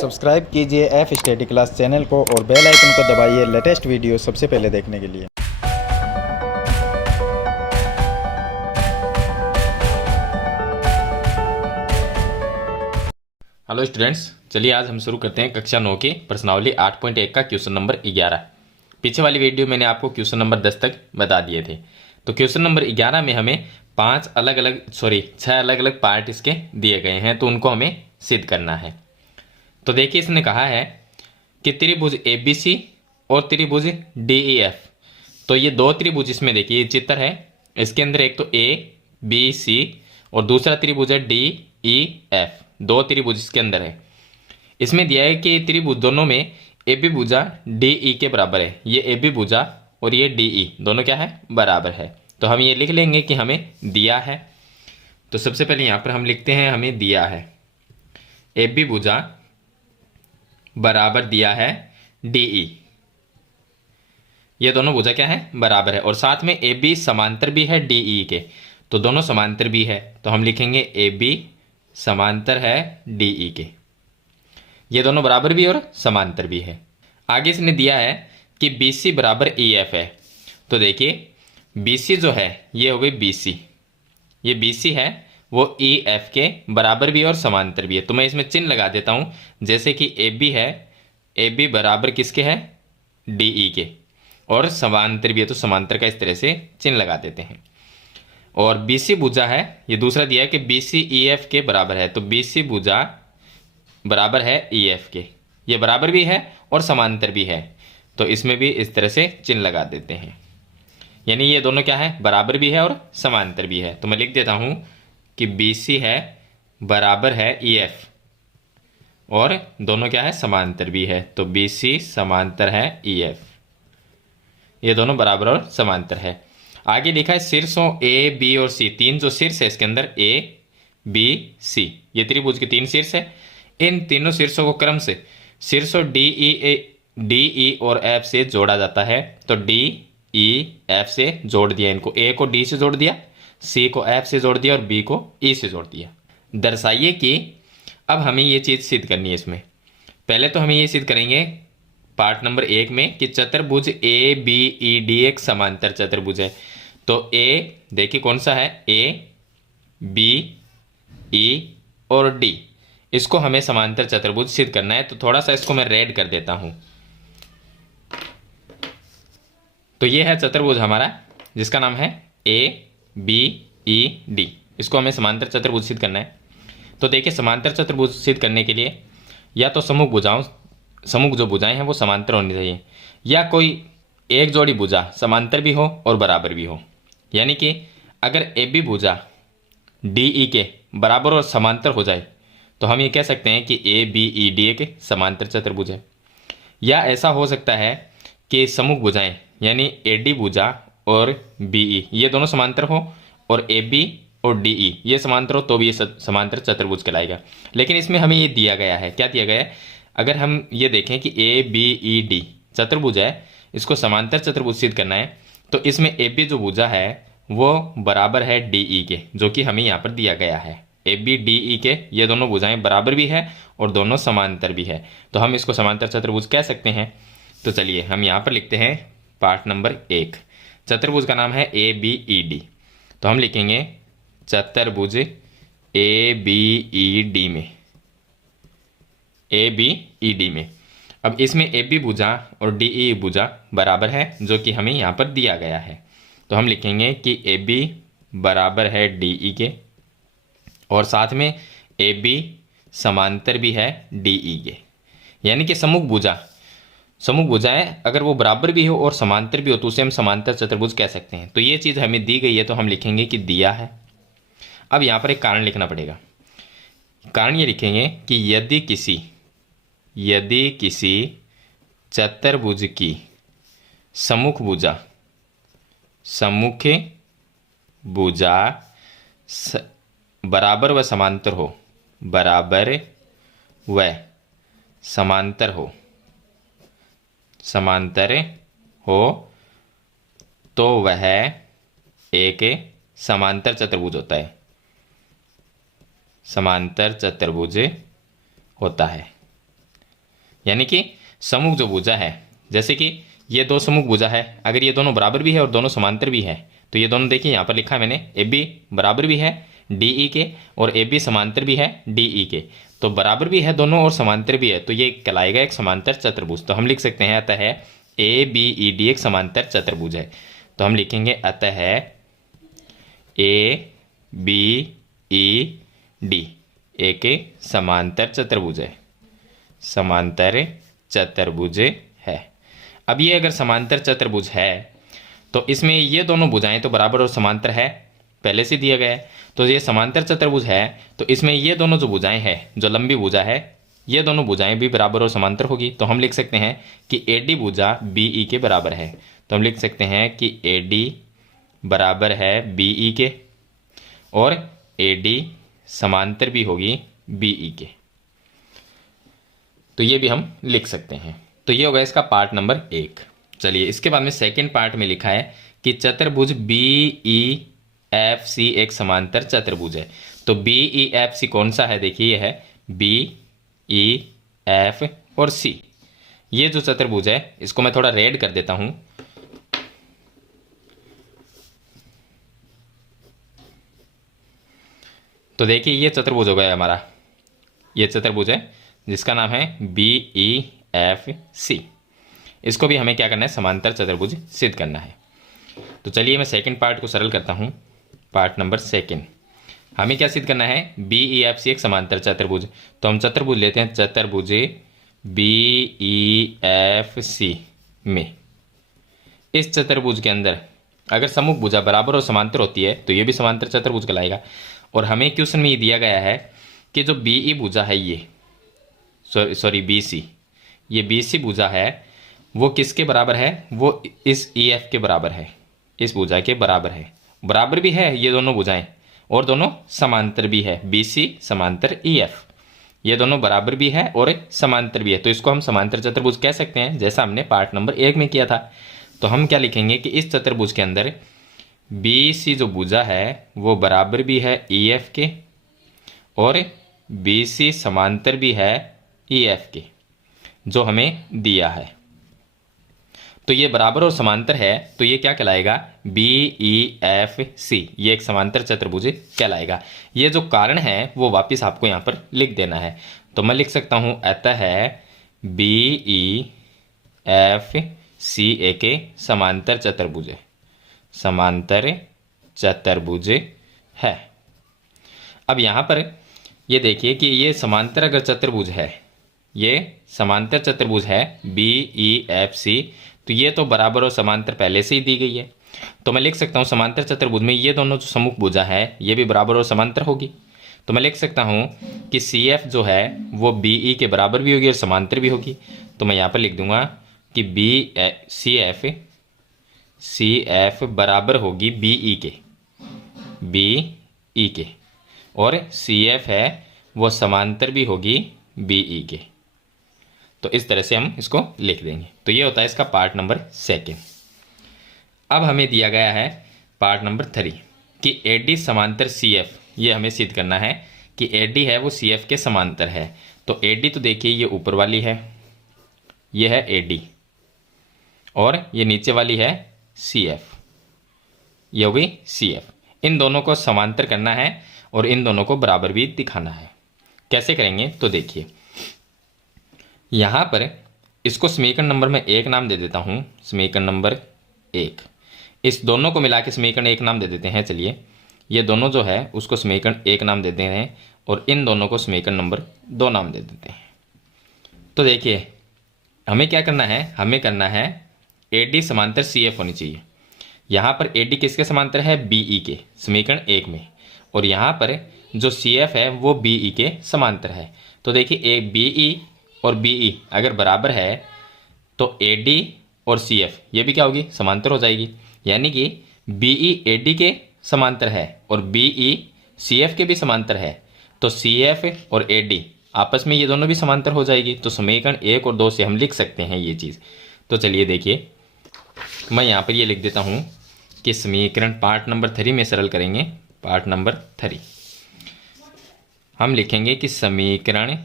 Subscribe कीजिए F study class channel को और बेल आइकन को दबाइए लेटेस्ट वीडियो सबसे पहले देखने के लिए। हेलो स्टूडेंट्स, चलिए आज हम शुरू करते हैं कक्षा 9 की प्रश्नावली 8.1 का क्वेश्चन नंबर 11। पीछे वाली वीडियो मैंने आपको क्वेश्चन नंबर 10 तक बता दिए थे। तो क्वेश्चन नंबर 11 में हमें 6 अलग अलग पार्ट इसके दिए गए हैं, तो उनको हमें सिद्ध करना है। तो देखिए, इसने कहा है कि त्रिभुज ABC और त्रिभुज DEF। तो ये दो त्रिभुज इसमें देखिए, ये चित्र है, इसके अंदर एक तो ABC और दूसरा त्रिभुज है DEF। दो त्रिभुज इसके अंदर है। इसमें दिया है कि त्रिभुज दोनों में AB भुजा DE के बराबर है। ये AB भुजा और ये DE दोनों क्या है, बराबर है। तो हम ये लिख लेंगे कि हमें दिया है। तो सबसे पहले यहां पर हम लिखते हैं हमें दिया है AB भुजा बराबर दिया है DE। ये दोनों भुजा क्या है, बराबर है। और साथ में AB समांतर भी है DE के, तो दोनों समांतर भी है। तो हम लिखेंगे AB समांतर है DE के। ये दोनों बराबर भी और समांतर भी है। आगे इसने दिया है कि BC बराबर EF है। तो देखिए, BC जो है ये हो गई BC, ये BC है वो EF के बराबर भी और समांतर भी है। तो मैं इसमें चिन्ह लगा देता हूं, जैसे कि AB है, AB बराबर किसके है, DE के, और समांतर भी है तो समांतर का इस तरह से चिन्ह लगा देते हैं। और BC भुजा है, ये दूसरा दिया है कि BC EF के बराबर है। तो BC भुजा बराबर है EF के, ये बराबर भी है और समांतर भी है। तो इसमें भी इस तरह से चिन्ह लगा देते हैं, यानी ये दोनों क्या है, बराबर भी है और समांतर भी है। तो मैं लिख देता हूं कि BC है बराबर है EF और दोनों क्या है, समांतर भी है। तो BC समांतर है EF, ये दोनों बराबर और समांतर है। आगे लिखा है शीर्षों A, B और C, तीन जो शीर्ष है इसके अंदर A, B, C, ये त्रिभुज के तीन शीर्ष है। इन तीनों शीर्षों को क्रम से शीर्षों DE और F से जोड़ा जाता है। तो DEF से जोड़ दिया, इनको A को D से जोड़ दिया, C को F से जोड़ दिया और B को E से जोड़ दिया। दर्शाइए कि अब हमें ये चीज सिद्ध करनी है। इसमें पहले तो हमें ये सिद्ध करेंगे पार्ट नंबर 1 में कि चतुर्भुज ABED एक समांतर चतुर्भुज है। तो A देखिए कौन सा है, A, B, E और D, इसको हमें समांतर चतुर्भुज सिद्ध करना है। तो थोड़ा सा इसको मैं रेड कर देता हूं। तो ये है चतुर्भुज हमारा, जिसका नाम है ABED। इसको हमें समांतर चतुर्भुज सिद्ध करना है। तो देखिए, समांतर चतुर्भुज सिद्ध करने के लिए या तो समूह जो भुजाएं हैं वो समांतर होनी चाहिए, या कोई एक जोड़ी भुजा समांतर भी हो और बराबर भी हो। यानी कि अगर AB भुजा DE के बराबर और समांतर हो जाए तो हम ये कह सकते हैं कि ABED एक समांतर चतुर्भुज है। या ऐसा हो सकता है कि समूह भुजाएं यानी AD भुजा और BE ये दोनों समांतर हो और AB और DE ये समांतर हो, तो भी ये समांतर चतुर्भुज कहलाएगा। लेकिन इसमें हमें ये दिया गया है, क्या दिया गया है, अगर हम ये देखें कि ABED चतुर्भुज है, इसको समांतर चतुर्भुज सिद्ध करना है, तो इसमें AB जो भुजा है वो बराबर है DE के, जो कि हमें यहाँ पर दिया गया है। AB DE के ये दोनों भुजाएं बराबर भी है और दोनों समांतर भी है, तो हम इसको समांतर चतुर्भुज कह सकते हैं। तो चलिए हम यहाँ पर लिखते हैं पार्ट नंबर 1, चतुर्भुज का नाम है ABED। तो हम लिखेंगे चतुर्भुज ABED में अब इसमें AB भुजा और DE भुजा बराबर है, जो कि हमें यहाँ पर दिया गया है। तो हम लिखेंगे कि AB बराबर है DE के और साथ में AB समांतर भी है DE के। यानी कि समूह भुजाएं अगर वो बराबर भी हो और समांतर भी हो तो उसे हम समांतर चतुर्भुज कह सकते हैं। तो ये चीज़ हमें दी गई है, तो हम लिखेंगे कि दिया है। अब यहाँ पर एक कारण लिखना पड़ेगा। कारण ये लिखेंगे कि यदि किसी चतुर्भुज की सम्मुख भुजा बराबर व समांतर हो तो वह एक समांतर चतुर्भुज होता है। यानी कि सम्मुख जो भुजा है, जैसे कि ये दो सम्मुख भुजा है, अगर ये दोनों बराबर भी है और दोनों समांतर भी है, तो ये दोनों देखिए यहाँ पर लिखा है मैंने, ए बी बराबर भी है डी ई के और ए बी समांतर भी है डी ई के। तो बराबर भी है दोनों और समांतर भी है, तो ये कहलाएगा एक समांतर चतुर्भुज। तो हम लिख सकते हैं अतः ए बी ई डी एक समांतर चतुर्भुज है। तो हम लिखेंगे अतः ए बी ई डी एक समांतर चतुर्भुज है, समांतर चतुर्भुज है। अब ये अगर समांतर चतुर्भुज है तो इसमें ये दोनों भुजाएं तो बराबर और समांतर है, पहले से दिया गया है। तो ये समांतर चतुर्भुज है, तो इसमें ये दोनों जो भुजाएं हैं, जो लंबी भुजा है, ये दोनों भुजाएं भी बराबर और समांतर होगी। तो हम लिख सकते हैं कि ए डी भुजा बी ई के बराबर है। तो हम लिख सकते हैं कि ए डी बराबर है बी ई के और ए डी समांतर भी होगी बी ई के। तो ये भी हम लिख सकते हैं। तो ये होगा इसका पार्ट नंबर 1। चलिए इसके बाद में सेकंड पार्ट में लिखा है कि चतुर्भुज बी ई एफ सी एक समांतर चतुर्भुज है। तो बी ई एफ सी कौन सा है, देखिए ये है बी ई एफ और सी। ये जो चतुर्भुज है इसको मैं थोड़ा रेड कर देता हूं। तो देखिए ये चतुर्भुज हो गया हमारा, ये चतुर्भुज है जिसका नाम है बी ई एफ सी। इसको भी हमें क्या करना है, समांतर चतुर्भुज सिद्ध करना है। तो चलिए मैं सेकंड पार्ट को सरल करता हूं। पार्ट नंबर 2 हमें क्या सिद्ध करना है, बी ई एफ सी एक समांतर चतुर्भुज। तो हम चतुर्भुज लेते हैं, चतुर्भुज बी ई एफ सी में इस चतुर्भुज के अंदर अगर सम्मुख भुजा बराबर और समांतर होती है तो ये भी समांतर चतुर्भुज कहलाएगा। और हमें क्वेश्चन में ये दिया गया है कि जो बी ई भुजा है, ये सॉरी बी सी, ये बी सी भुजा है वो किसके बराबर है, वो इस ई एफ के बराबर है, इस भुजा के बराबर है। बराबर भी है ये दोनों भुजाएं और दोनों समांतर भी है, बी सी समांतर ई एफ, ये दोनों बराबर भी है और समांतर भी है। तो इसको हम समांतर चतुर्भुज कह सकते हैं, जैसा हमने पार्ट नंबर 1 में किया था। तो हम क्या लिखेंगे कि इस चतुर्भुज के अंदर बी सी जो भुजा है वो बराबर भी है ई एफ के और बी सी समांतर भी है ई एफ के, जो हमें दिया है। तो ये बराबर और समांतर है, तो ये क्या कहलाएगा, बी ई एफ सी, ये एक समांतर चतुर्भुज कहलाएगा। ये जो कारण है वो वापस आपको यहाँ पर लिख देना है। तो मैं लिख सकता हूँ अतः बी ई एफ सी एक समांतर चतुर्भुज है, समांतर चतुर्भुज है। अब यहाँ पर ये देखिए कि ये समांतर अगर चतुर्भुज है, ये समांतर चतुर्भुज है बी ई एफ सी, तो ये तो बराबर और समांतर पहले से ही दी गई है। तो मैं लिख सकता हूँ समांतर चतुर्भुज में ये दोनों जो सम्मुख भुजा है ये भी बराबर और समांतर होगी। तो मैं लिख सकता हूँ कि सी एफ जो है वो बी ई के बराबर भी होगी और समांतर भी होगी। तो मैं यहाँ पर लिख दूंगा कि सी एफ बराबर होगी बी ई के और सी एफ है वो समांतर भी होगी बी ई के। तो इस तरह से हम इसको लिख देंगे। तो ये होता है इसका पार्ट नंबर 2। अब हमें दिया गया है पार्ट नंबर 3 कि ए डी समांतर सी एफ, ये हमें सिद्ध करना है कि ए डी है वो सी एफ के समांतर है। तो ए डी तो देखिए ये ऊपर वाली है, ये है ए डी और ये नीचे वाली है सी एफ, ये हो गई सी एफ। इन दोनों को समांतर करना है और इन दोनों को बराबर भी दिखाना है। कैसे करेंगे, तो देखिए यहाँ पर इसको समीकरण नंबर में 1 नाम दे देता हूँ, समीकरण नंबर 1। इस दोनों को मिला के समीकरण 1 नाम दे देते हैं। चलिए ये दोनों जो है उसको समीकरण 1 नाम दे देते हैं और इन दोनों को समीकरण नंबर 2 नाम दे देते हैं। तो देखिए हमें क्या करना है, हमें करना है ए डी समांतर सी एफ होनी चाहिए। यहाँ पर ए डी किसके समांतर है, बी ई के, समीकरण 1 में, और यहाँ पर जो सी एफ है वो बी ई के समांतर है। तो देखिए ए बी ई और बी ई अगर बराबर है तो ए डी और सी एफ ये भी क्या होगी, समांतर हो जाएगी। यानी कि बी ई ए डी के समांतर है और बी ई सी एफ के भी समांतर है। तो सी एफ और ए डी आपस में ये दोनों भी समांतर हो जाएगी। तो समीकरण 1 और 2 से हम लिख सकते हैं ये चीज़। तो चलिए देखिए मैं यहाँ पर ये लिख देता हूँ कि समीकरण पार्ट नंबर 3 में सरल करेंगे। पार्ट नंबर 3 हम लिखेंगे कि समीकरण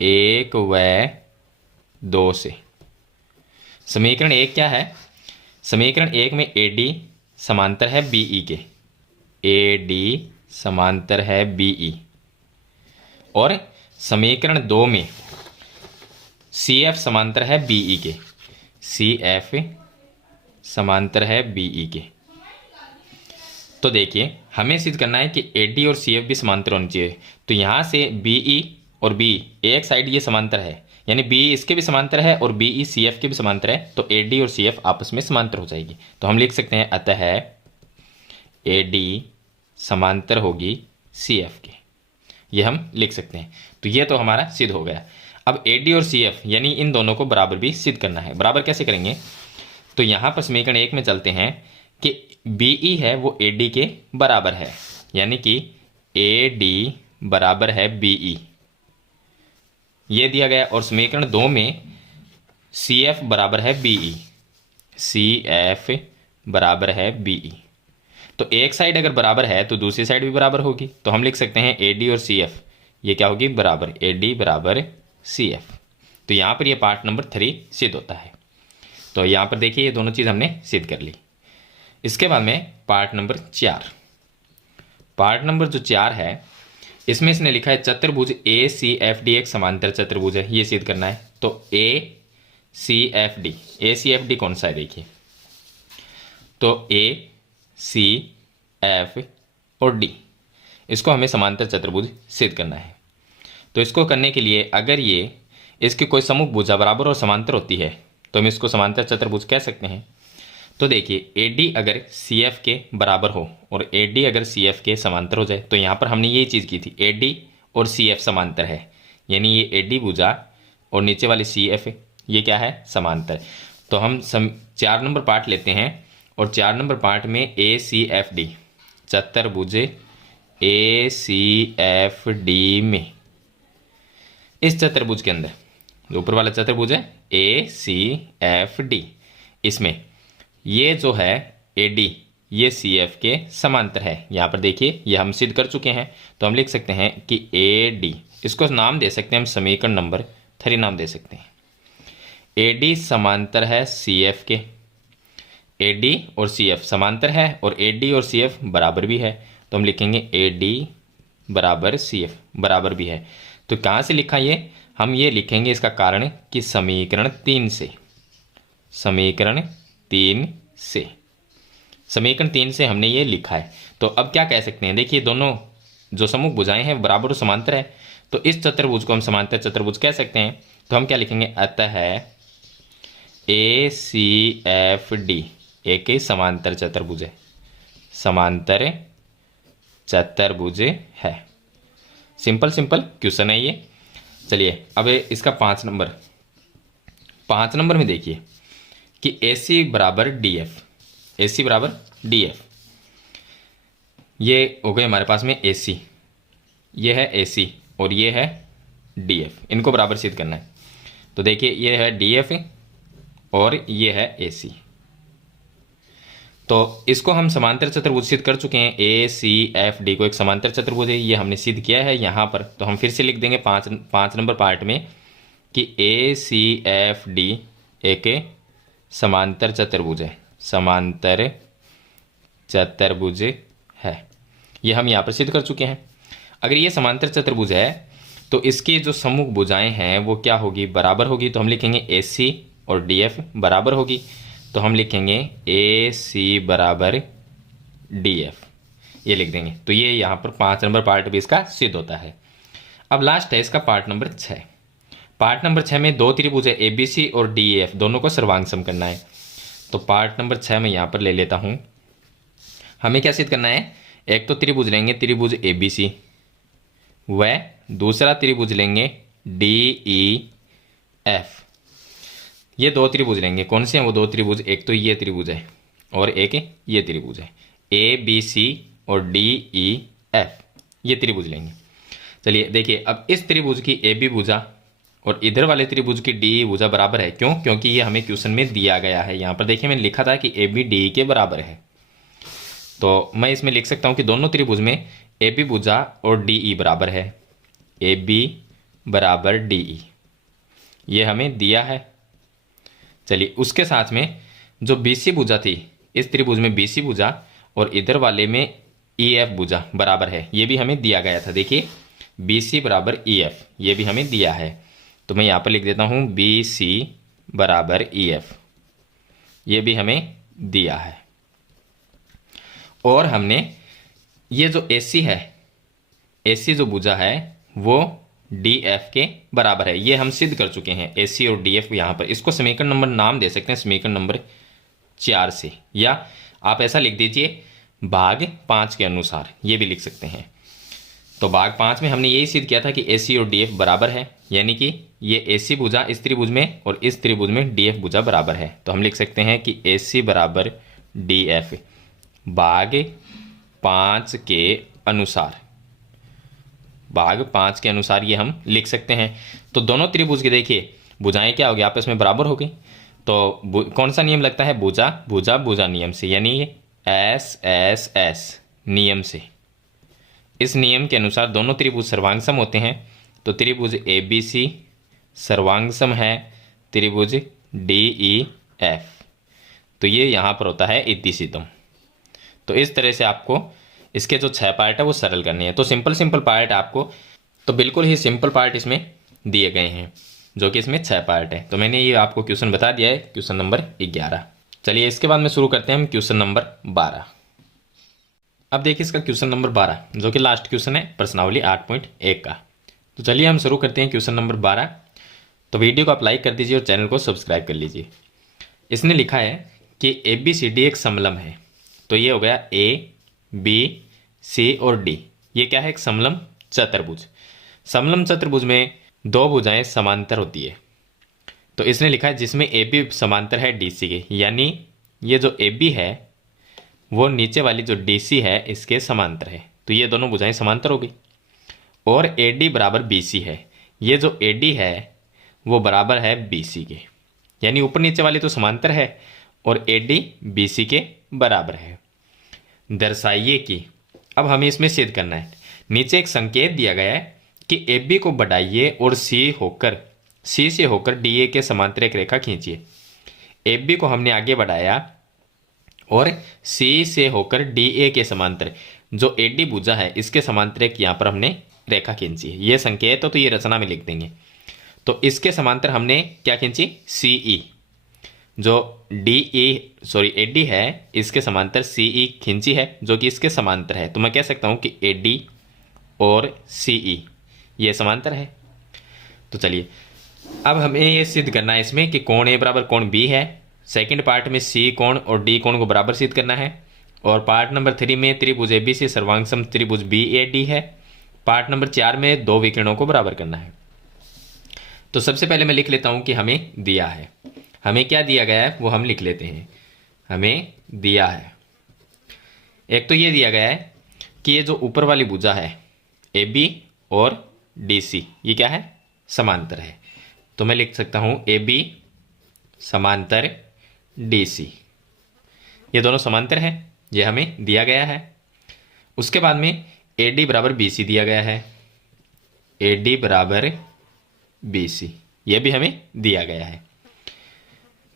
1 व 2 से। समीकरण 1 क्या है? समीकरण 1 में AD समांतर है BE के, AD समांतर है BE, और समीकरण 2 में CF समांतर है BE के, CF समांतर है BE के। तो देखिए हमें सिद्ध करना है कि AD और CF भी समांतर होनी चाहिए। तो यहाँ से BE और B एक साइड ये समांतर है, यानी BE इसके भी समांतर है और BE CF के भी समांतर है, तो AD और CF आपस में समांतर हो जाएगी। तो हम लिख सकते हैं अतः AD समांतर होगी CF के, ये हम लिख सकते हैं। तो ये तो हमारा सिद्ध हो गया। अब AD और CF यानी इन दोनों को बराबर भी सिद्ध करना है। बराबर कैसे करेंगे? तो यहाँ पर समीकरण 1 में चलते हैं कि BE है वो AD के बराबर है, यानी कि AD बराबर है BE, ये दिया गया। और समीकरण 2 में CF बराबर है BE, CF बराबर है BE। तो एक साइड अगर बराबर है तो दूसरी साइड भी बराबर होगी। तो हम लिख सकते हैं AD और CF ये क्या होगी? बराबर, AD बराबर CF। तो यहाँ पर ये पार्ट नंबर 3 सिद्ध होता है। तो यहाँ पर देखिए ये दोनों चीज़ हमने सिद्ध कर ली। इसके बाद में पार्ट नंबर 4, पार्ट नंबर जो 4 है इसमें इसने लिखा है चतुर्भुज ACFD एक समांतर चतुर्भुज है, ये सिद्ध करना है। तो ACFD, ACFD कौन सा है? देखिए तो A C F और D, इसको हमें समांतर चतुर्भुज सिद्ध करना है। तो इसको करने के लिए अगर ये इसकी कोई समूह भुजा बराबर और समांतर होती है तो हम इसको समांतर चतुर्भुज कह सकते हैं। तो देखिए AD अगर CF के बराबर हो और AD अगर CF के समांतर हो जाए, तो यहाँ पर हमने ये चीज़ की थी, AD और CF समांतर है, यानी ये AD भुजा और नीचे वाली CF ये क्या है? समांतर। तो हम 4 नंबर पार्ट लेते हैं और 4 नंबर पार्ट में ACFD चतुर्भुज ACFD में, इस चतुर्भुज के अंदर जो ऊपर वाला चतुर्भुज है ACFD, इसमें ये जो है AD ये CF के समांतर है। यहाँ पर देखिए ये हम सिद्ध कर चुके हैं। तो हम लिख सकते हैं कि AD, इसको नाम दे सकते हैं हम समीकरण नंबर 3 नाम दे सकते हैं। AD समांतर है CF के, AD और CF समांतर है और AD और CF बराबर भी है, तो हम लिखेंगे AD बराबर CF बराबर भी है। तो कहाँ से लिखा ये? हम ये लिखेंगे इसका कारण कि समीकरण 3 से, समीकरण 3 से, समीकरण 3 से हमने ये लिखा है। तो अब क्या कह सकते हैं? देखिए दोनों जो समूह भुजाएं हैं बराबर और समांतर है, तो इस चतुर्भुज को हम समांतर चतुर्भुज कह सकते हैं। तो हम क्या लिखेंगे? अतः ACFD एक समांतर चतुर्भुज है, समांतर चतुर्भुज है। सिंपल सिंपल क्वेश्चन है ये। चलिए अब इसका 5 नंबर में देखिए कि AC बराबर DF, AC बराबर DF, ये हो गए हमारे पास में AC, ये है AC और ये है DF, इनको बराबर सिद्ध करना है। तो देखिए ये है DF और ये है AC, तो इसको हम समांतर चतुर्भुज सिद्ध कर चुके हैं। ACFD को एक समांतर चतुर्भुज है, ये हमने सिद्ध किया है यहाँ पर। तो हम फिर से लिख देंगे 5 नंबर पार्ट में कि ACFD एक समांतर चतुर्भुज है, समांतर चतुर्भुज है, ये हम यहाँ पर सिद्ध कर चुके हैं। अगर ये समांतर चतुर्भुज है तो इसकी जो सम्मुख भुजाएं हैं वो क्या होगी? बराबर होगी। तो हम लिखेंगे AC और DF बराबर होगी, तो हम लिखेंगे AC बराबर DF, ये लिख देंगे। तो ये यहाँ पर 5 नंबर पार्ट भी इसका सिद्ध होता है। अब लास्ट है इसका पार्ट नंबर 6। पार्ट नंबर 6 में 2 त्रिभुज है ABC और DEF, दोनों को सर्वांग सम करना है। तो पार्ट नंबर 6 में यहाँ पर ले लेता हूँ। हमें क्या सिद्ध करना है? एक तो त्रिभुज लेंगे त्रिभुज ABC, व दूसरा त्रिभुज लेंगे DEF। ये 2 त्रिभुज लेंगे। कौन से हैं वो 2 त्रिभुज? एक तो ये त्रिभुज है और एक ये त्रिभुज है, ABC और DEF, ये त्रिभुज लेंगे। चलिए देखिए अब इस त्रिभुज की AB भुजा और इधर वाले त्रिभुज की DE भुजा बराबर है। क्यों? क्योंकि ये हमें क्वेश्चन में दिया गया है। यहाँ पर देखिए मैंने लिखा था कि AB DE के बराबर है, तो मैं इसमें लिख सकता हूँ कि दोनों त्रिभुज में AB भुजा और DE बराबर है, AB बराबर DE, ये हमें दिया है। चलिए उसके साथ में जो BC भुजा थी, इस त्रिभुज में BC भुजा और इधर वाले में EF भुजा बराबर है, ये भी हमें दिया गया था। देखिए BC बराबर EF, ये भी हमें दिया है। तो मैं यहाँ पर लिख देता हूँ BC बराबर EF, ये भी हमें दिया है। और हमने ये जो AC है, AC जो भुजा है वो DF के बराबर है, ये हम सिद्ध कर चुके हैं। AC और DF यहाँ पर, इसको समीकरण नंबर नाम दे सकते हैं समीकरण नंबर 4 से, या आप ऐसा लिख दीजिए भाग 5 के अनुसार, ये भी लिख सकते हैं। तो भाग 5 में हमने यही सिद्ध किया था कि AC और DF बराबर है, यानी कि ये AC भुजा इस त्रिभुज में और इस त्रिभुज में DF भुजा बराबर है। तो हम लिख सकते हैं कि AC बराबर DF भाग 5 के अनुसार, भाग 5 के अनुसार ये हम लिख सकते हैं। तो दोनों त्रिभुज के देखिए भुजाएं क्या हो गई, आपस में बराबर हो गई। तो कौन सा नियम लगता है, भुजा भुजा भुजा नियम से, यानी ये SSS नियम से। इस नियम के अनुसार दोनों त्रिभुज सर्वांग सम होते हैं। तो त्रिभुज ABC सर्वांग सम है त्रिभुज DEF, तो ये यहाँ पर होता है इतिसितम। तो इस तरह से आपको इसके जो 6 पार्ट है वो सरल करने हैं। तो सिंपल पार्ट आपको, तो बिल्कुल ही सिंपल पार्ट इसमें दिए गए हैं, जो कि इसमें 6 पार्ट है। तो मैंने ये आपको क्वेश्चन बता दिया है, क्वेश्चन नंबर 11। चलिए इसके बाद में शुरू करते हैं हम क्वेश्चन नंबर 12। अब देखिए इसका क्वेश्चन नंबर 12, जो कि लास्ट क्वेश्चन है प्रश्नावली 8.1 का। तो चलिए हम शुरू करते हैं क्वेश्चन नंबर 12। तो वीडियो को आप लाइक कर दीजिए और चैनल को सब्सक्राइब कर लीजिए। इसने लिखा है कि ABCD एक समलम है। तो ये हो गया ABC और D, ये क्या है, एक समलम चतुर्भुज। समलम चतुर्भुज में 2 भुजाएं समांतर होती है। तो इसने लिखा है जिसमें AB समांतर है DC के, यानी ये जो AB है वो नीचे वाली जो DC है इसके समांतर है। तो ये दोनों भुजाएं समांतर हो गई। और AD बराबर BC है, ये जो AD है वो बराबर है BC के, यानी ऊपर नीचे वाली तो समांतर है और AD BC के बराबर है। दर्शाइए कि, अब हमें इसमें सिद्ध करना है। नीचे एक संकेत दिया गया है कि AB को बढ़ाइए और C से होकर DA के समांतर एक रेखा खींचिए। AB को हमने आगे बढ़ाया और C से होकर DA के समांतर, जो AD भुजा है इसके समांतर एक यहाँ पर हमने रेखा खींची है। ये संकेत तो ये रचना में लिख देंगे। तो इसके समांतर हमने क्या खींची, CE, जो AD है इसके समांतर CE खींची है, जो कि इसके समांतर है। तो मैं कह सकता हूँ कि AD और CE ये समांतर है। तो चलिए अब हमें ये सिद्ध करना है इसमें कि कोण A बराबर कोण B है। सेकंड पार्ट में C कोण और D कोण को बराबर सिद्ध करना है। और पार्ट नंबर 3 में त्रिभुज ABC सर्वांग सम त्रिभुज BAD है। पार्ट नंबर 4 में 2 विकर्णों को बराबर करना है। तो सबसे पहले मैं लिख लेता हूं कि हमें दिया है, हमें क्या दिया गया है वो हम लिख लेते हैं। हमें दिया है, एक तो ये दिया गया है कि ये जो ऊपर वाली भुजा है AB और DC ये क्या है, समांतर है। तो मैं लिख सकता हूं AB समांतर DC, ये दोनों समांतर है, ये हमें दिया गया है। उसके बाद में AD बराबर BC दिया गया है, AD बराबर BC ये भी हमें दिया गया है।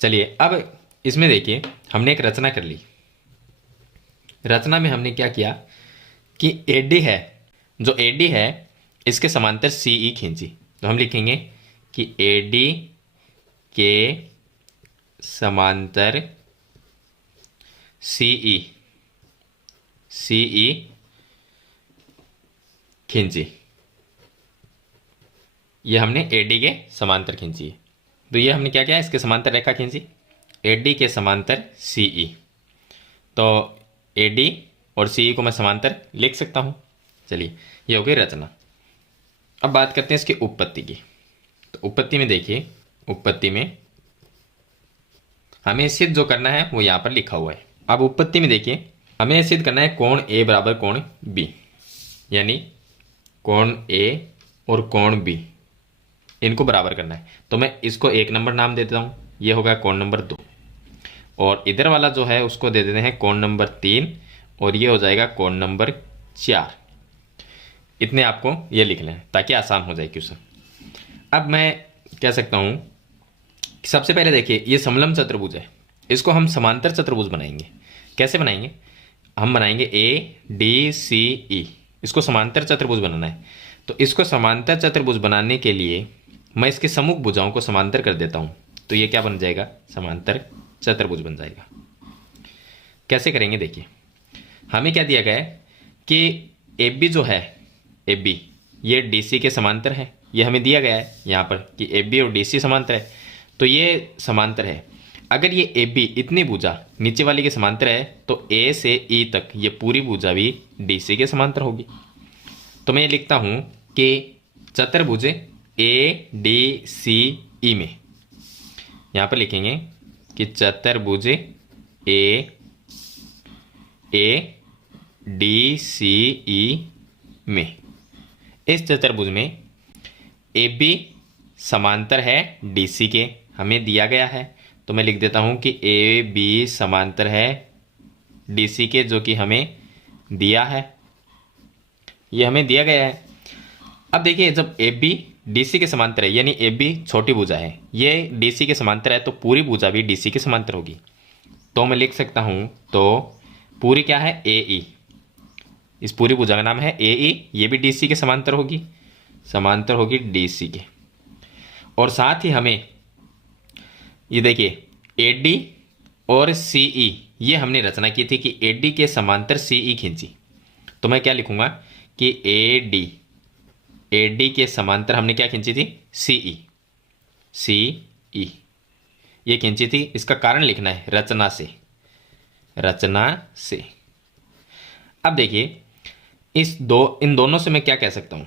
चलिए अब इसमें देखिए हमने एक रचना कर ली। रचना में हमने क्या किया कि AD है, जो AD है इसके समांतर CE खींची। तो हम लिखेंगे कि AD के समांतर CE खींची, ये हमने AD के समांतर खींची है। तो ये हमने क्या किया, इसके समांतर रेखा खींची AD के समांतर CE। तो AD और CE को मैं समांतर लिख सकता हूँ। चलिए ये हो गई रचना। अब बात करते हैं इसकी उत्पत्ति की। तो उत्पत्ति में देखिए, उत्पत्ति में हमें सिद्ध जो करना है वो यहाँ पर लिखा हुआ है। अब उत्पत्ति में देखिए हमें सिद्ध करना है कोण A बराबर कोण B, यानी कोण A और कोण B इनको बराबर करना है। तो मैं इसको 1 नंबर नाम दे देता हूँ, ये होगा कोण नंबर 2, और इधर वाला जो है उसको दे देते हैं कोण नंबर 3, और ये हो जाएगा कोण नंबर 4। इतने आपको ये लिख लें ताकि आसान हो जाए क्वेश्चन। अब मैं कह सकता हूं कि सबसे पहले देखिए ये समलंब चतुर्भुज है, इसको हम समांतर चतुर्भुज बनाएंगे। कैसे बनाएंगे? हम बनाएंगे ए डी सी ई, इसको समांतर चतुर्भुज बनाना है। तो इसको समांतर चतुर्भुज बनाने के लिए मैं इसके सम्मुख भुजाओं को समांतर कर देता हूं, तो ये क्या बन जाएगा? समांतर चतुर्भुज बन जाएगा। कैसे करेंगे? देखिए हमें क्या दिया गया है कि ए बी जो है, ए बी ये डी सी के समांतर है, ये हमें दिया गया है यहाँ पर कि ए बी और डी सी समांतर है, तो ये समांतर है। अगर ये ए बी इतनी भुजा नीचे वाली के समांतर है तो ए से ई तक ये पूरी भुजा भी डी सी के समांतर होगी। तो मैं ये लिखता हूँ कि चतुर्भुज ए डी सी ई में, यहाँ पर लिखेंगे कि चतुर्भुज ए डी सी ई में, इस चतुर्भुज में ए बी समांतर है डी सी के, हमें दिया गया है। तो मैं लिख देता हूं कि ए बी समांतर है डी सी के, जो कि हमें दिया है, ये हमें दिया गया है। अब देखिए जब ए बी डी सी के समांतर है, यानी ए बी छोटी भुजा है, ये डी सी के समांतर है, तो पूरी भुजा भी डी सी के समांतर होगी। तो मैं लिख सकता हूं, तो पूरी क्या है? ए ई, इस पूरी भुजा का नाम है ए ई, ये भी डी सी के समांतर होगी, समांतर होगी डी सी के। और साथ ही हमें ये देखिए ए डी और सी ई, ये हमने रचना की थी कि ए डी के समांतर सी ई खींची। तो मैं क्या लिखूंगा कि ए डी के समांतर हमने क्या खींची थी? सी ई ये खींची थी। इसका कारण लिखना है रचना से। अब देखिए इन दोनों से मैं क्या कह सकता हूं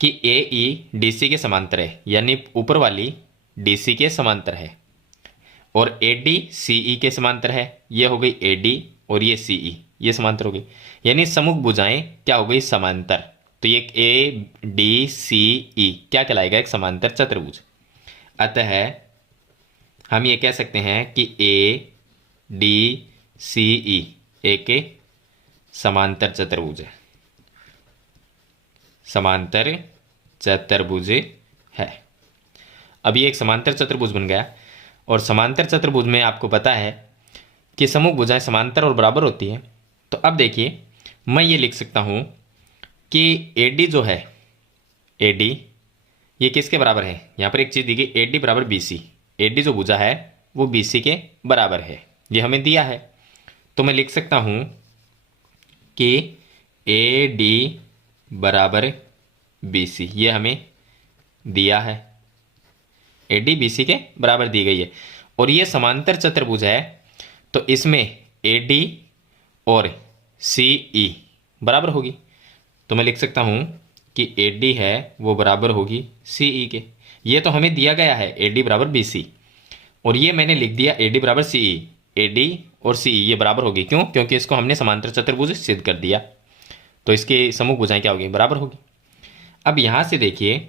कि ए ई डी सी के समांतर है, यानी ऊपर वाली डी सी के समांतर है, और ए डी सी ई के समांतर है। ये हो गई ए डी और ये सी ई, ये समांतर हो गई, यानी सम्मुख भुजाएं क्या हो गई? समांतर। तो ये ए डी सी ई क्या कहलाएगा? एक समांतर चतुर्भुज। अतः हम ये कह सकते हैं कि ए डी सी ई एक समांतर चतुर्भुज है, समांतर चतुर्भुज है। अब ये एक समांतर चतुर्भुज बन गया। और समांतर चतुर्भुज में आपको पता है कि सम्मुख भुजाएं समांतर और बराबर होती हैं। तो अब देखिए मैं ये लिख सकता हूं कि ए डी जो है, ए डी ये किसके बराबर है? यहाँ पर एक चीज़ दी गई, ए डी बराबर बी सी। ए डी जो भुजा है वो बी सी के बराबर है, ये हमें दिया है। तो मैं लिख सकता हूं कि ए डी बराबर बी सी, ये हमें दिया है, ए डी बी सी के बराबर दी गई है। और ये समांतर चतुर्भुज है, तो इसमें ए डी और सी ई बराबर होगी। तो मैं लिख सकता हूं कि ए डी है वो बराबर होगी सी ई के। ये तो हमें दिया गया है ए डी बराबर बी सी, और ये मैंने लिख दिया ए डी बराबर सी ई। ए डी और सी ई ये बराबर होगी, क्यों? क्योंकि इसको हमने समांतर चतुर्भुज सिद्ध कर दिया, तो इसके सम्मुख भुजाएं क्या होगी? बराबर होगी। अब यहां से देखिए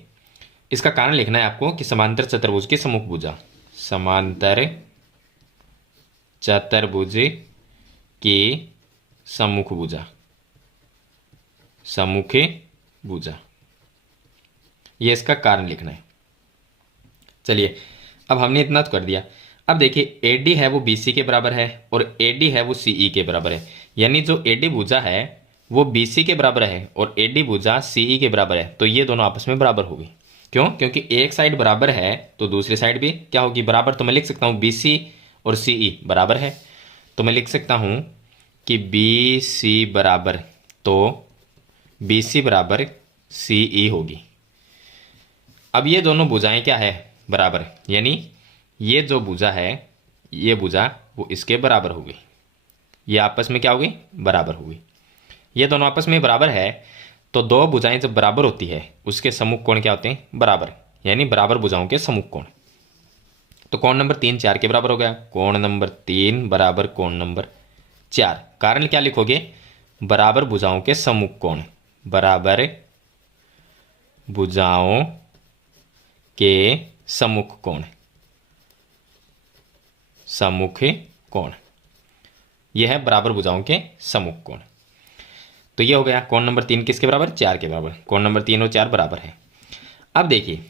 इसका कारण लिखना है आपको कि समांतर चतुर्भुज की सम्मुख भुजा, समांतर चतुर्भुज की सम्मुख भुजा, सम्मुख भुजा, ये इसका कारण लिखना है। चलिए अब हमने इतना तो कर दिया। अब देखिए ए डी है वो बी सी के बराबर है और ए डी है वो सी ई के बराबर है, यानी जो ए डी भुजा है वो बी सी के बराबर है और ए डी भुजा सी ई के बराबर है। तो ये दोनों आपस में बराबर होगी। क्यों? क्योंकि एक साइड बराबर है तो दूसरी साइड भी क्या होगी? बराबर। तो मैं लिख सकता हूँ बी सी और सी ई बराबर है, तो मैं लिख सकता हूँ कि बी सी बराबर, तो बी सी बराबर सी ई होगी। अब ये दोनों भुजाएं क्या है? बराबर, यानी ये जो भुजा है ये भुजा वो इसके बराबर होगी, ये आपस में क्या होगी? बराबर होगी। ये दोनों आपस में बराबर है, तो दो भुजाएं जब बराबर होती है उसके सम्मुख कोण क्या होते हैं? बराबर, यानी बराबर भुजाओं के सम्मुख कोण। तो कोण नंबर 3 4 के बराबर हो गया, कोण नंबर 3 बराबर कोण नंबर 4। कारण क्या लिखोगे? बराबर भुजाओं के सम्मुख कोण, बराबर भुजाओं के सम्मुख कोण, सम्मुख कोण, यह है बराबर भुजाओं के सम्मुख कोण। तो ये हो गया कोण नंबर 3 किसके बराबर? 4 के बराबर। कोण नंबर 3 और 4 बराबर है। अब देखिए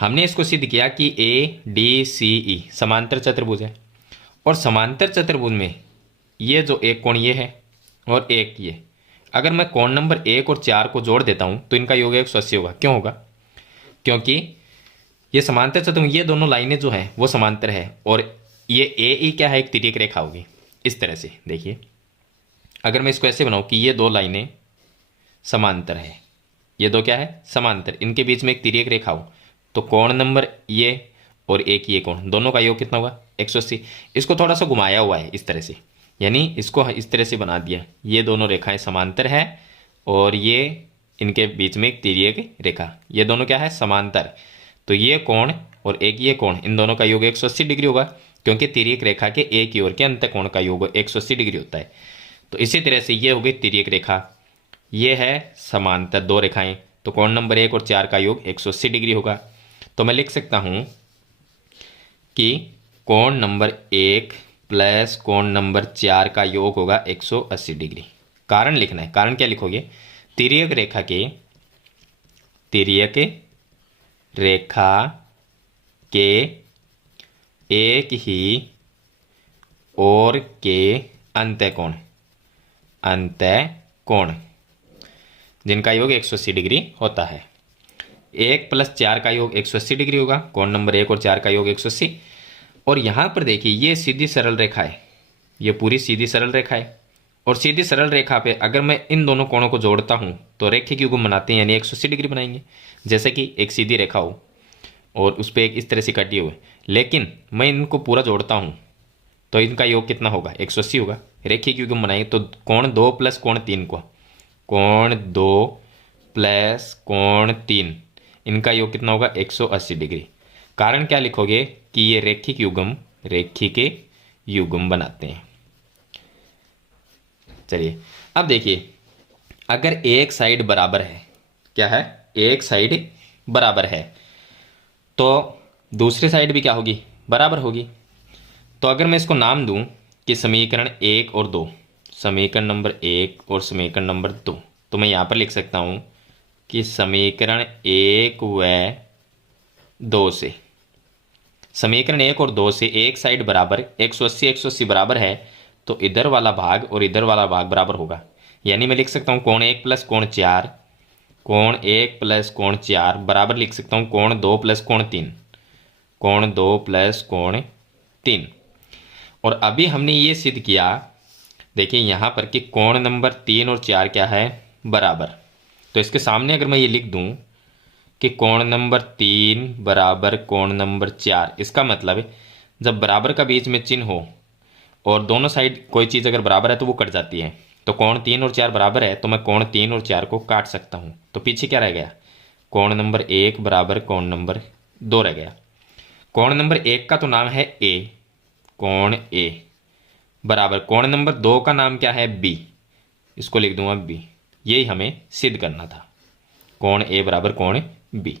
हमने इसको सिद्ध किया कि ए डी सी ई समांतर चतुर्भुज है, और समांतर चतुर्भुज में ये जो एक कोण ये है और एक ये, अगर मैं कोण नंबर 1 और 4 को जोड़ देता हूँ तो इनका योग 180 होगा। क्यों होगा? क्योंकि ये समांतर चतुर्भुज, ये दोनों लाइनें जो हैं वो समांतर है, और ये ए ई क्या है, एक तिर्यक रेखा होगी। इस तरह से देखिए, अगर मैं इसको ऐसे बनाऊँ कि ये दो लाइनें समांतर है, ये दो क्या है, समांतर, इनके बीच में एक तिर्यक रेखा हो, तो कोण नंबर ये और एक ये कोण, दोनों का योग कितना होगा, 180। इसको थोड़ा सा घुमाया हुआ है इस तरह से, यानी इसको इस तरह से बना दिया, ये दोनों रेखाएं समांतर है और ये इनके बीच में एक तिर्यक रेखा, ये दोनों क्या है, समांतर। तो ये कोण और एक ये कोण, इन दोनों का योग 180 डिग्री होगा, क्योंकि तिर्यक रेखा के एक ही ओर के अंत कोण का योग 180 डिग्री होता है। तो इसी तरह से ये हो गई तिर्यक रेखा, ये है समांतर दो रेखाएं, तो कोण नंबर 1 और 4 का योग 180 डिग्री होगा। तो मैं लिख सकता हूं कि कोण नंबर 1 प्लस कोण नंबर 4 का योग होगा 180 डिग्री। कारण लिखना है, कारण क्या लिखोगे, तिर्यक रेखा के एक ही ओर के अंतःकोण जिनका योग 180 डिग्री होता है। 1 प्लस 4 का योग 180 डिग्री होगा, कोण नंबर 1 और 4 का योग 180। और यहाँ पर देखिए ये सीधी सरल रेखा है, ये पूरी सीधी सरल रेखा है, और सीधी सरल रेखा पे अगर मैं इन दोनों कोणों को जोड़ता हूँ तो रेखिक युग्म बनाते हैं, यानी 180 डिग्री बनाएंगे। जैसे कि एक सीधी रेखा हो और उस पर एक इस तरह से कटी हुई, लेकिन मैं इनको पूरा जोड़ता हूँ तो इनका योग कितना होगा, 180 होगा। रेखिक युग्म बनाएंगे तो कोण 2 प्लस कोण 3 को, कोण 2 प्लस कोण 3, इनका योग कितना होगा, 180 डिग्री। कारण क्या लिखोगे कि ये रेखिक युग्म बनाते हैं। चलिए अब देखिए, अगर एक साइड बराबर है, क्या है, एक साइड बराबर है, तो दूसरी साइड भी क्या होगी, बराबर होगी। तो अगर मैं इसको नाम दूं कि समीकरण 1 और 2, समीकरण नंबर 1 और समीकरण नंबर 2, तो मैं यहाँ पर लिख सकता हूँ कि समीकरण 1 व 2 से, समीकरण 1 और 2 से एक साइड बराबर 180 बराबर है, तो इधर वाला भाग और इधर वाला भाग बराबर होगा। यानी मैं लिख सकता हूँ कोण 1 प्लस कोण 4, कोण 1 प्लस कोण 4 बराबर लिख सकता हूँ कोण 2 प्लस कोण 3, कोण 2 प्लस कोण 3। और अभी हमने ये सिद्ध किया, देखिए यहाँ पर कि कोण नंबर 3 और 4 क्या है, बराबर। तो इसके सामने अगर मैं ये लिख दूँ कि कोण नंबर 3 बराबर कोण नंबर 4, इसका मतलब जब बराबर का बीच में चिन्ह हो और दोनों साइड कोई चीज़ अगर बराबर है तो वो कट जाती है। तो कोण 3 और 4 बराबर है, तो मैं कोण 3 और 4 को काट सकता हूँ। तो पीछे क्या रह गया, कोण नंबर 1 बराबर कोण नंबर 2 रह गया। कोण नंबर 1 का तो नाम है ए, कोण ए बराबर कोण नंबर 2 का नाम क्या है, बी, इसको लिख दूंगा बी। यही हमें सिद्ध करना था, कोण ए बराबर कोण बी।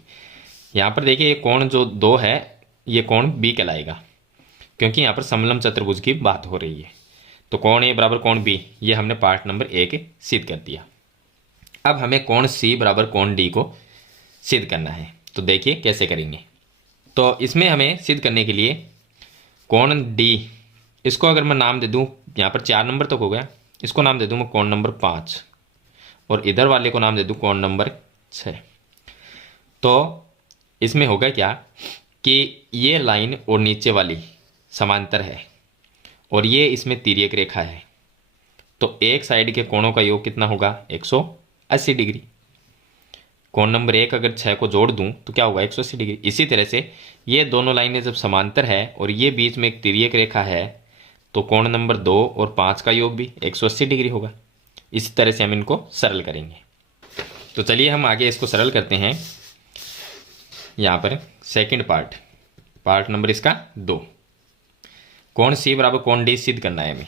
यहाँ पर देखिए ये कोण जो 2 है ये कोण बी कहलाएगा, क्योंकि यहाँ पर समलंब चतुर्भुज की बात हो रही है। तो कोण ए बराबर कोण बी, ये हमने पार्ट नंबर 1 सिद्ध कर दिया। अब हमें कोण सी बराबर कोण डी को सिद्ध करना है, तो देखिए कैसे करेंगे। तो इसमें हमें सिद्ध करने के लिए कोण डी, इसको अगर मैं नाम दे दूं, यहाँ पर 4 नंबर तक हो गया, इसको नाम दे दूं मैं कोण नंबर 5, और इधर वाले को नाम दे दूं कोण नंबर 6। तो इसमें होगा क्या कि ये लाइन और नीचे वाली समांतर है और ये इसमें तिर्यक रेखा है, तो एक साइड के कोणों का योग कितना होगा, 180 डिग्री। कोण नंबर 1 अगर 6 को जोड़ दूं तो क्या होगा, 180 डिग्री। इसी तरह से ये दोनों लाइनें जब समांतर है और ये बीच में एक तिर्यक रेखा है, तो कोण नंबर 2 और 5 का योग भी 180 डिग्री होगा। इसी तरह से हम इनको सरल करेंगे। तो चलिए हम आगे इसको सरल करते हैं। यहाँ पर सेकंड पार्ट नंबर इसका 2, कोण सी बराबर कोण डी सिद्ध करना है हमें,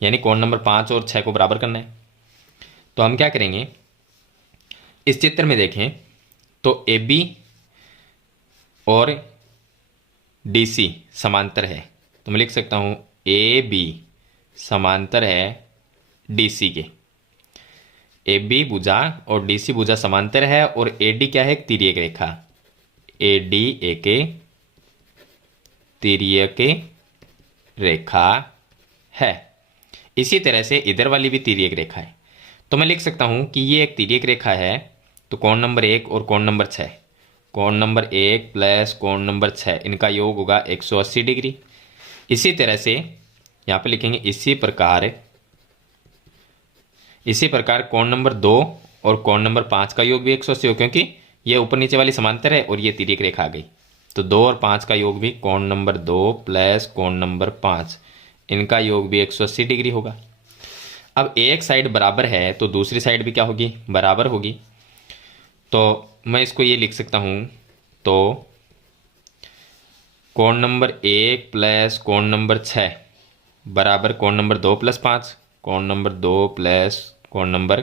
यानी कोण नंबर 5 और 6 को बराबर करना है। तो हम क्या करेंगे, इस चित्र में देखें तो ए बी और डी सी समांतर है, तो मैं लिख सकता हूँ ए बी समांतर है डी सी के। ए बी भुजा और डी सी भुजा समांतर है, और ए डी क्या है, एक तिर्यक रेखा, ए डी एक तिर्यक रेखा है। इसी तरह से इधर वाली भी तिर्यक रेखा है। तो मैं लिख सकता हूं कि ये एक तिर्यक रेखा है, तो कोण नंबर 1 और कोण नंबर 6, कोण नंबर 1 प्लस कोण नंबर 6, इनका योग होगा 180 डिग्री। इसी तरह से यहाँ पे लिखेंगे इसी प्रकार कोण नंबर 2 और कोण नंबर 5 का योग भी 180 हो, क्योंकि ये ऊपर नीचे वाली समांतर है और ये तिर्यक रेखा आ गई। तो 2 और 5 का योग भी कोण नंबर 2 प्लस कोण नंबर 5, इनका योग भी 180 डिग्री होगा। अब एक साइड बराबर है तो दूसरी साइड भी क्या होगी, बराबर होगी। तो मैं इसको ये लिख सकता हूँ, तो कोण नंबर 1 प्लस कोण नंबर 6 बराबर कोण नंबर 2 प्लस 5, कोण नंबर 2 प्लस कोण नंबर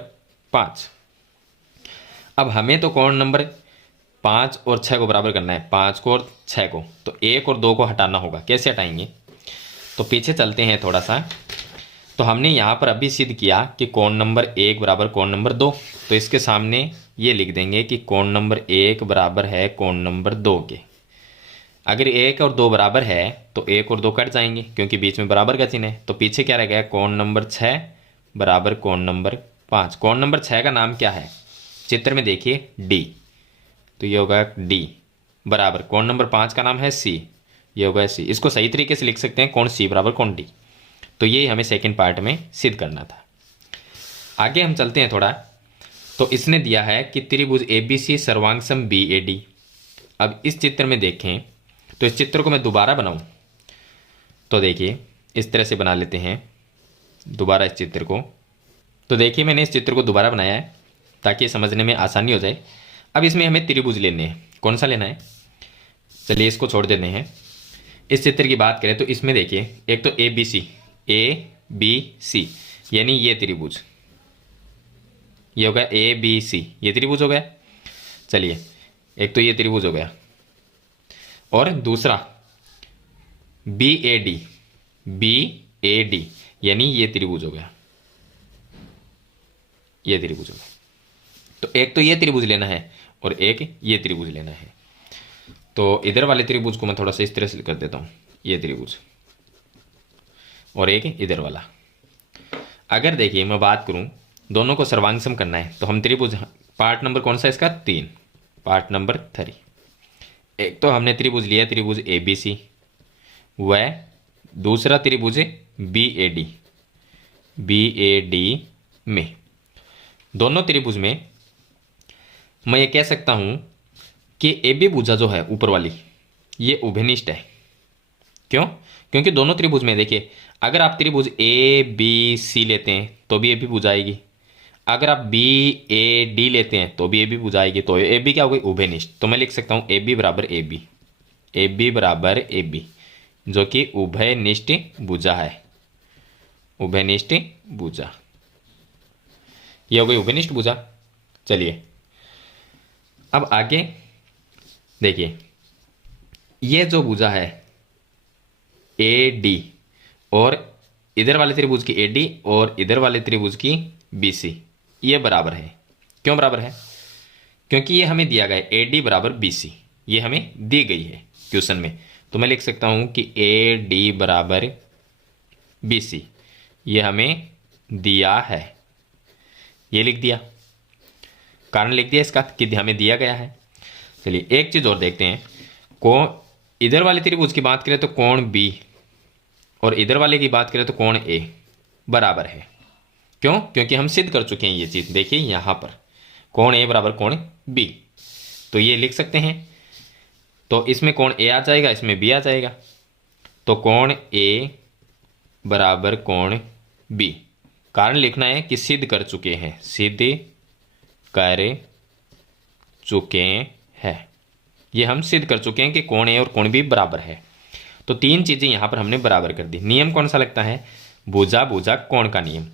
5। अब हमें तो कोण नंबर 5 और 6 को बराबर करना है, 5 को और 6 को, तो 1 और 2 को हटाना होगा। कैसे हटाएंगे, तो पीछे चलते हैं थोड़ा सा। तो हमने यहाँ पर अभी सिद्ध किया कि कोण नंबर 1 बराबर कोण नंबर 2, तो इसके सामने ये लिख देंगे कि कोण नंबर 1 बराबर है कोण नंबर 2 के। अगर 1 और 2 बराबर है तो 1 और 2 कट जाएंगे, क्योंकि बीच में बराबर का चिन्ह है। तो पीछे क्या रह गया, कोण नंबर 6 बराबर कोण नंबर 5। कोण नंबर 6 का नाम क्या है, चित्र में देखिए डी, तो ये होगा डी बराबर कोण नंबर 5 का नाम है सी, ये होगा सी। इसको सही तरीके से लिख सकते हैं कोण सी बराबर कोण डी। तो ये हमें सेकंड पार्ट में सिद्ध करना था। आगे हम चलते हैं थोड़ा। तो इसने दिया है कि त्रिभुज एबीसी सर्वांगसम बीएडी। अब इस चित्र में देखें, तो इस चित्र को मैं दोबारा बनाऊं, तो देखिए इस तरह से बना लेते हैं दोबारा इस चित्र को। तो देखिए मैंने इस चित्र को दोबारा बनाया है ताकि समझने में आसानी हो जाए। अब इसमें हमें त्रिभुज लेने हैं, कौन सा लेना है, चलिए इसको छोड़ देते हैं। इस चित्र की बात करें तो इसमें देखिए एक तो ए बी सी यानी ये त्रिभुज, ये हो गया ए बी सी, ये त्रिभुज हो गया। चलिए एक तो ये त्रिभुज हो गया, और दूसरा बी ए डी यानी ये त्रिभुज हो गया, ये त्रिभुज हो गया। तो एक तो ये त्रिभुज लेना है और एक ये त्रिभुज लेना है। तो इधर वाले त्रिभुज को मैं थोड़ा सा इस तरह से कर देता हूं, ये त्रिभुज, और एक इधर वाला। अगर देखिए मैं बात करूं, दोनों को सर्वांगसम करना है, तो हम त्रिभुज, पार्ट नंबर कौन सा इसका, 3, पार्ट नंबर 3। एक तो हमने त्रिभुज लिया त्रिभुज ए बी सी, वह दूसरा त्रिभुज बी ए डी में। दोनों त्रिभुज में मैं ये कह सकता हूं कि ए बी भुजा जो है ऊपर वाली, ये उभयनिष्ठ है। क्यों, क्योंकि दोनों त्रिभुज में देखिए, अगर आप त्रिभुज ए बी सी लेते हैं तो भी ए बी भुजा आएगी, अगर आप बी ए डी लेते हैं तो भी ए बी भुजा आएगी। तो ए बी क्या हो गई, उभयनिष्ठ। तो मैं लिख सकता हूं ए बी बराबर ए बी बराबर ए बी, जो कि उभयनिष्ठ भुजा है, उभयनिष्ठ भुजा, ये हो गई उभयनिष्ठ भुजा। चलिए अब आगे देखिए, ये जो भुजा है ए डी, और इधर वाले त्रिभुज की ए डी और इधर वाले त्रिभुज की बी सी, ये बराबर है। क्यों बराबर है, क्योंकि ये हमें दिया गया है ए डी बराबर बी सी, ये हमें दी गई है क्वेश्चन में। तो मैं लिख सकता हूं कि ए डी बराबर बी सी, ये हमें दिया है, ये लिख दिया, कारण लिख दिया इसका कि हमें दिया गया है। चलिए एक चीज और देखते हैं, कोण इधर वाले त्रिभुज की बात करें तो कोण बी, और इधर वाले की बात करें तो कोण ए बराबर है। क्यों, क्योंकि हम सिद्ध कर चुके हैं ये चीज। देखिए यहां पर कोण ए बराबर कोण बी, तो ये लिख सकते हैं। तो इसमें कोण ए आ जाएगा, इसमें बी आ जाएगा, तो कोण ए बराबर कोण बी। कारण लिखना है कि सिद्ध कर चुके हैं, सिद्ध कर चुके हैं, ये हम सिद्ध कर चुके हैं कि कोण ए और कोण बी बराबर है। तो 3 चीजें यहां पर हमने बराबर कर दी। नियम कौन सा लगता है, भुजा भुजा कोण का नियम।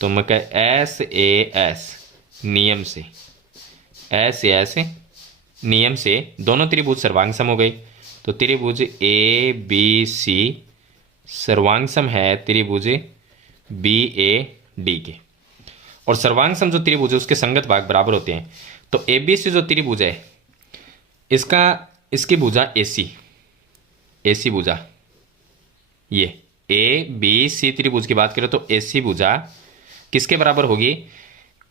तो मैं कह एस ए एस नियम से, एस एस नियम से दोनों त्रिभुज सर्वांगसम हो गए। तो त्रिभुज ए बी सी सर्वांगसम है त्रिभुज बी ए डी के, और सर्वांगसम जो त्रिभुज है उसके संगत भाग बराबर होते हैं। तो ए बी सी जो त्रिभुज है, इसका इसकी भुजा AC भुजा, ये ABC त्रिभुज की बात करें तो AC भुजा किसके बराबर होगी?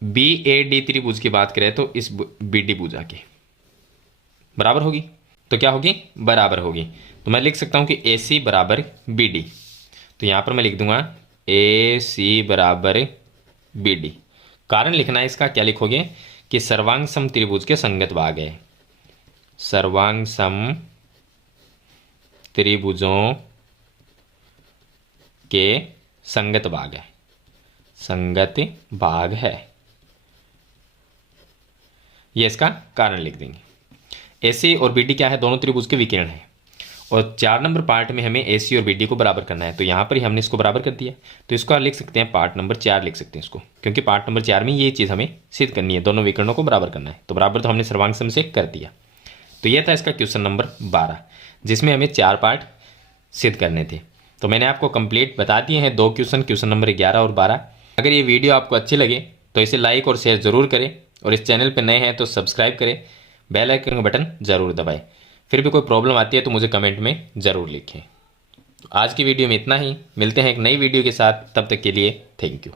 BAD त्रिभुज की बात करें तो इस BD भुजा के बराबर होगी। तो क्या होगी? बराबर होगी। तो मैं लिख सकता हूं कि AC बराबर BD। तो यहां पर मैं लिख दूंगा AC बराबर BD। कारण लिखना है इसका, क्या लिखोगे कि सर्वांग सम त्रिभुज के संगत भाग है। सर्वांग सम त्रिभुजों के संगत भाग है, संगत भाग है, ये इसका कारण लिख देंगे। AC और BD क्या है? दोनों त्रिभुज के विकर्ण है। और 4 नंबर पार्ट में हमें AC और BD को बराबर करना है, तो यहां पर ही हमने इसको बराबर कर दिया। तो इसको लिख सकते हैं पार्ट नंबर 4 लिख सकते हैं इसको, क्योंकि पार्ट नंबर 4 में ये चीज़ हमें सिद्ध करनी है, दोनों विकर्णों को बराबर करना है। तो बराबर तो हमने सर्वांग सम से कर दिया। तो यह था इसका क्वेश्चन नंबर 12, जिसमें हमें 4 पार्ट सिद्ध करने थे। तो मैंने आपको कंप्लीट बता दिए हैं 2 क्वेश्चन नंबर 11 और 12। अगर ये वीडियो आपको अच्छी लगे तो इसे लाइक और शेयर ज़रूर करें, और इस चैनल पर नए हैं तो सब्सक्राइब करें, बेल आइकन का बटन ज़रूर दबाएं। फिर भी कोई प्रॉब्लम आती है तो मुझे कमेंट में ज़रूर लिखें। तो आज की वीडियो में इतना ही, मिलते हैं एक नई वीडियो के साथ, तब तक के लिए थैंक यू।